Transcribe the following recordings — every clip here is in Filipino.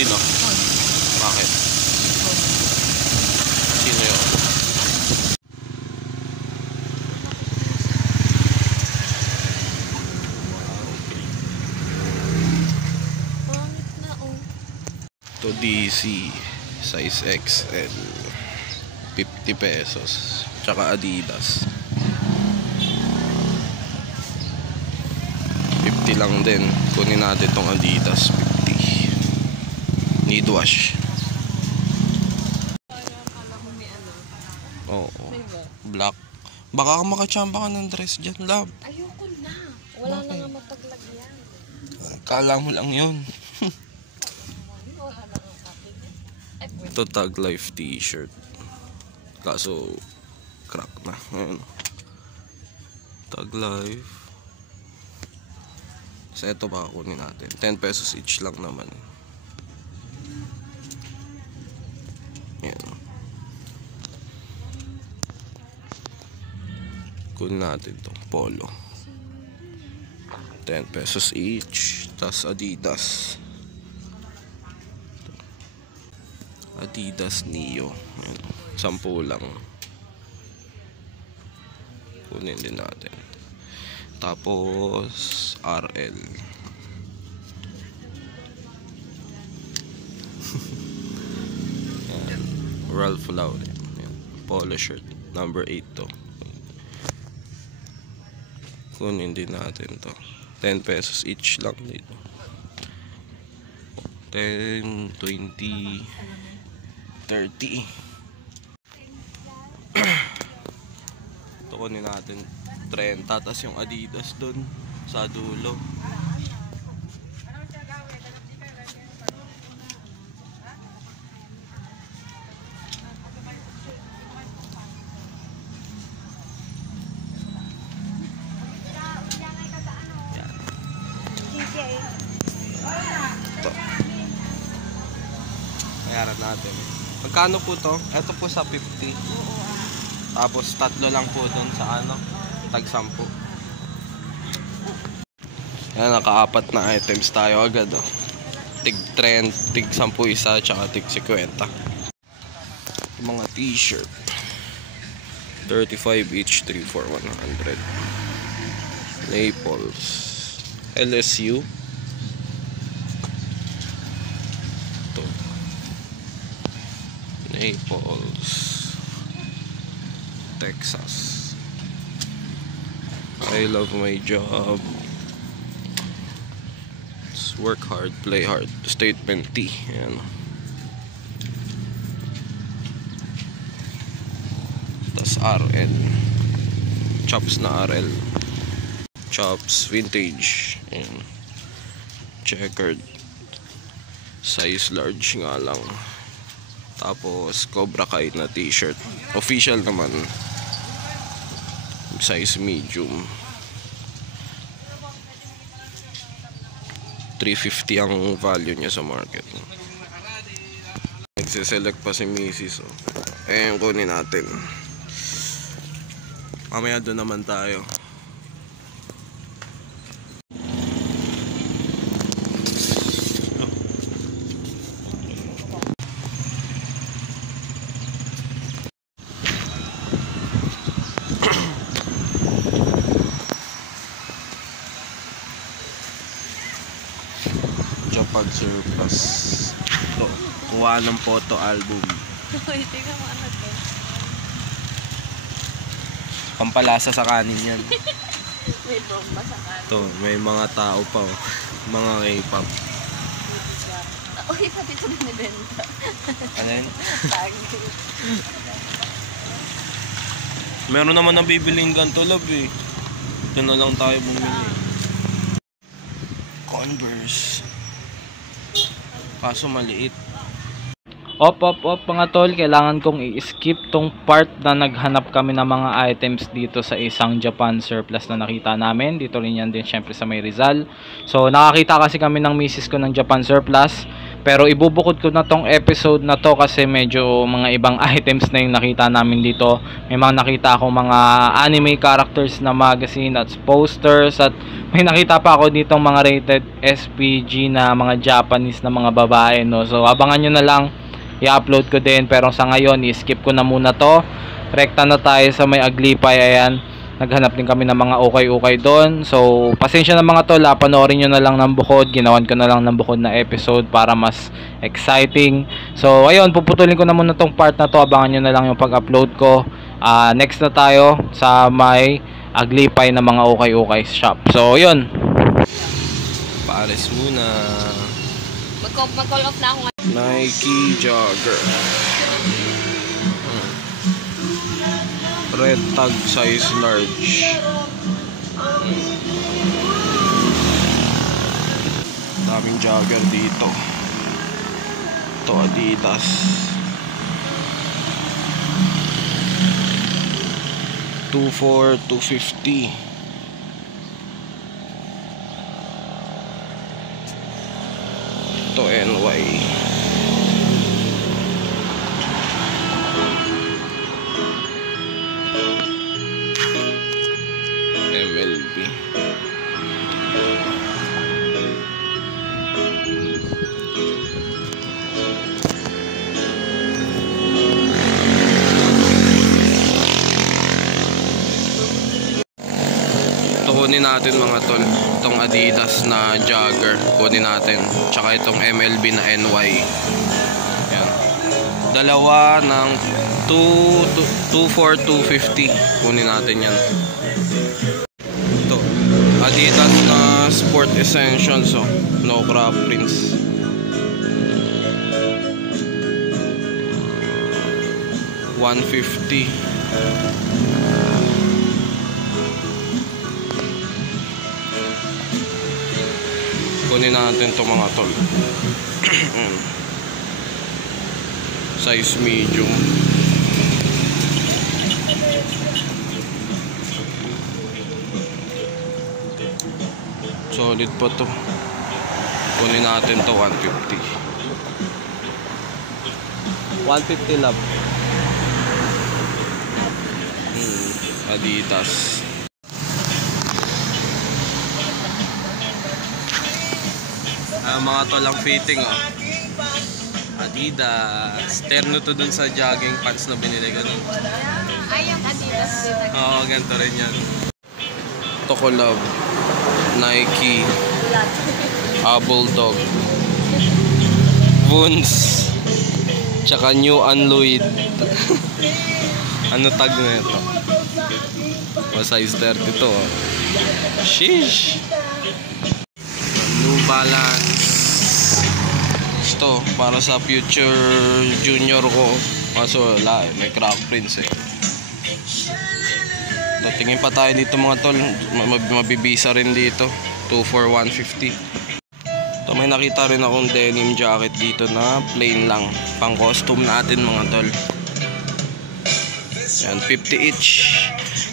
Sino? Bakit? Sino yun? To DC size XL 50 pesos. Tsaka Adidas 50 lang din. Kunin natin tong Adidas 50. Need wash. Oo. Black. Baka makachamba ka ng dress dyan, love. Ayoko na. Wala na nga mapaglagyan. Kala mo lang yun. Ito Tag Life t-shirt. Kaso crack na. Ayan. Tag Life. So ito baka kunin natin. 10 pesos each lang naman. Ayan. Kunin natin to Polo. 10 pesos each. Tas Adidas. Adidas Neo. Ayan. 10 lang. Kunin din natin. Tapos RL. Ayan. Ralph Lauren. Ayan. Polo shirt. Number 8 to. Kunin din natin to. 10 pesos each lang dito. 10, 20, 30. Ito kunin natin 30. Tapos yung Adidas dun sa dulo. Yan. Ito. Bayaran natin. Magkano po to? Ito po sa 50. Tapos tatlo lang po dun sa ano, tag 10. Yan, naka-4 na items tayo agad, oh. Tig 30, tig 10 isa, tsaka tig 50. Yung mga t-shirt 35 each, 3 for 100. Naples LSU. Ito Naples Texas. I love my job. Work hard, play hard. Statement T. Ayan. Tas RL. Chops na RL. Chops vintage. Ayan. Checkered. Size large nga lang. Tapos Cobra Kai na t-shirt. Official naman. Size medium. 350 ang value niya sa market. Nagsiselect pa si Mrs. Oh. Ayan, kunin natin. Mamaya doon naman tayo. Japan surplus. Ito, kuha ng photo album. Tingnan mo ano to. Pampalasa sa kanin yan. May bomba sa kanin. Ito, may mga tao pa, oh. Mga K-pop. Uy, pati ito binibenta. Ano yun? Tagi. Meron naman na bibiling ganito, love, eh. Ito na lang tayo bumili. Converse. Kaso maliit. Op mga tol, kailangan kong i-skip tong part na naghanap kami ng mga items dito sa isang Japan surplus na nakita namin. Dito rin yan din syempre sa may Rizal. So nakakita kasi kami ng misis ko ng Japan surplus. Pero ibubukod ko na tong episode na to kasi medyo mga ibang items na yung nakita namin dito. May mga nakita akong mga anime characters na magazine at posters, at may nakita pa ako ditong mga rated SPG na mga Japanese na mga babae, no. So abangan nyo na lang, i-upload ko din. Pero sa ngayon, i-skip ko na muna to. Rekta na tayo sa may Aglipay. Ayan, naghanap din kami ng mga ukay-ukay doon. So, pasensya na mga tol, panoorin nyo na lang ng bukod. Ginawan ko na lang ng bukod na episode para mas exciting. So, ayun, puputulin ko na muna tong part na to. Abangan nyo na lang yung pag-upload ko. Next na tayo sa may Aglipay na mga ukay-ukay shop. So, ayun. Pares muna. Mag-call off na ako ngayon. Nike jogger. Red tag size large. Daming jogger dito. Ito Adidas. $2,400, $250. Ito NY. MLB. Ito kunin natin mga tol. Itong Adidas na jogger kunin natin. Tsaka itong MLB na NY. Yan. Dalawa ng $2,400, $250. Kunin natin yan. Adidas na Sport Essentials, oh. No crop prints. $150. Kunin natin to mga tol. Size medium. Solid pa to. Kunin natin to, $150. $150 love. Adidas. Mga tolang fitting, oh. Adidas. Terno to dun sa jogging pants na binili ko nun. Ay, yung Adidas din. Oo, ganito rin yan. Ito ko love. Nike. Bulldog. Vuns. Tsaka New Unloid. Ano tag na ito? Size 30 to, oh. Sheesh. New Balance. Ito para sa future junior ko. Kaso wala eh, may crack prints eh. Tingin pa tayo dito mga tol. Mabibisa rin dito. $2,400, $150. Ito, may nakita rin akong denim jacket dito na plain lang. Pang costume natin mga tol. Yan, 50 each.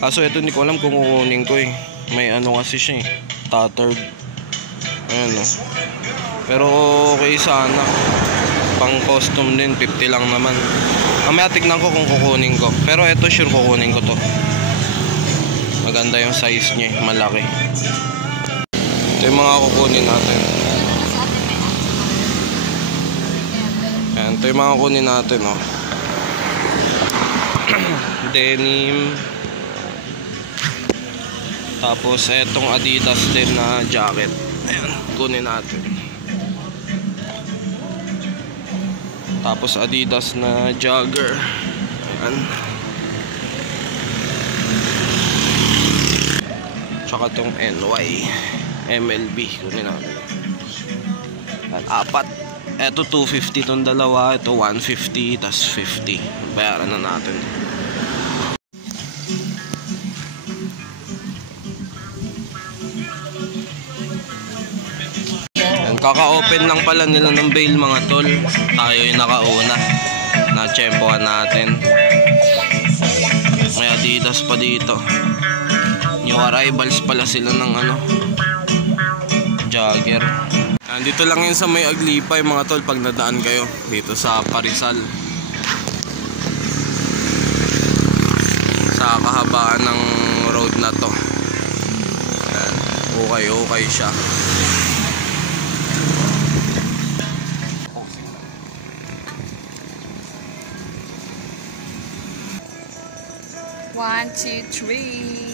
Kaso ito hindi ko alam kung kukunin ko eh. May ano kasi siya eh, tattered. Ayan oh. Pero okay sana. Pang costume din, 50 lang naman. Mamaya tignan ko kung kukunin ko. Pero ito sure kukunin ko to. Maganda yung size niya, malaki. Ito yung mga kukunin natin. Ayan, ito yung mga kukunin natin, oh. Denim. Tapos etong Adidas din na jacket. Ayan, kunin natin. Tapos Adidas na jogger. Ayan. Tsaka itong NY MLB kunin natin. At apat. Ito 250 itong dalawa. Ito 150 tas 50. Bayaran na natin. Kaka-open lang pala nila ng bail mga tol. Tayo yung nakauna. Na-tsempohan natin. May Adidas pa dito. New arrivals pala sila ng ano, jogger. Dito lang yun sa may Aglipay mga tol pag nadaan kayo dito sa Parizal. Sa kahabaan ng road na to. Ayan. Okay siya. One, two, three.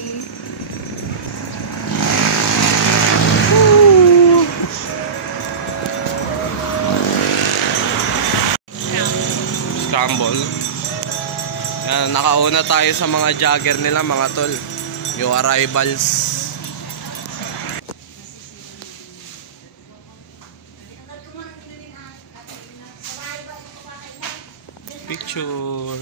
Scramble. Yan, nakauna tayo sa mga jogger nila mga tol. Yung arrivals. Picture.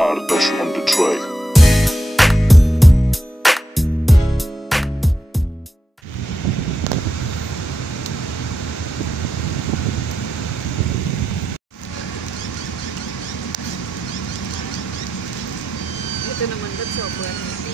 Artash on the track. Ito naman, that's sobrang.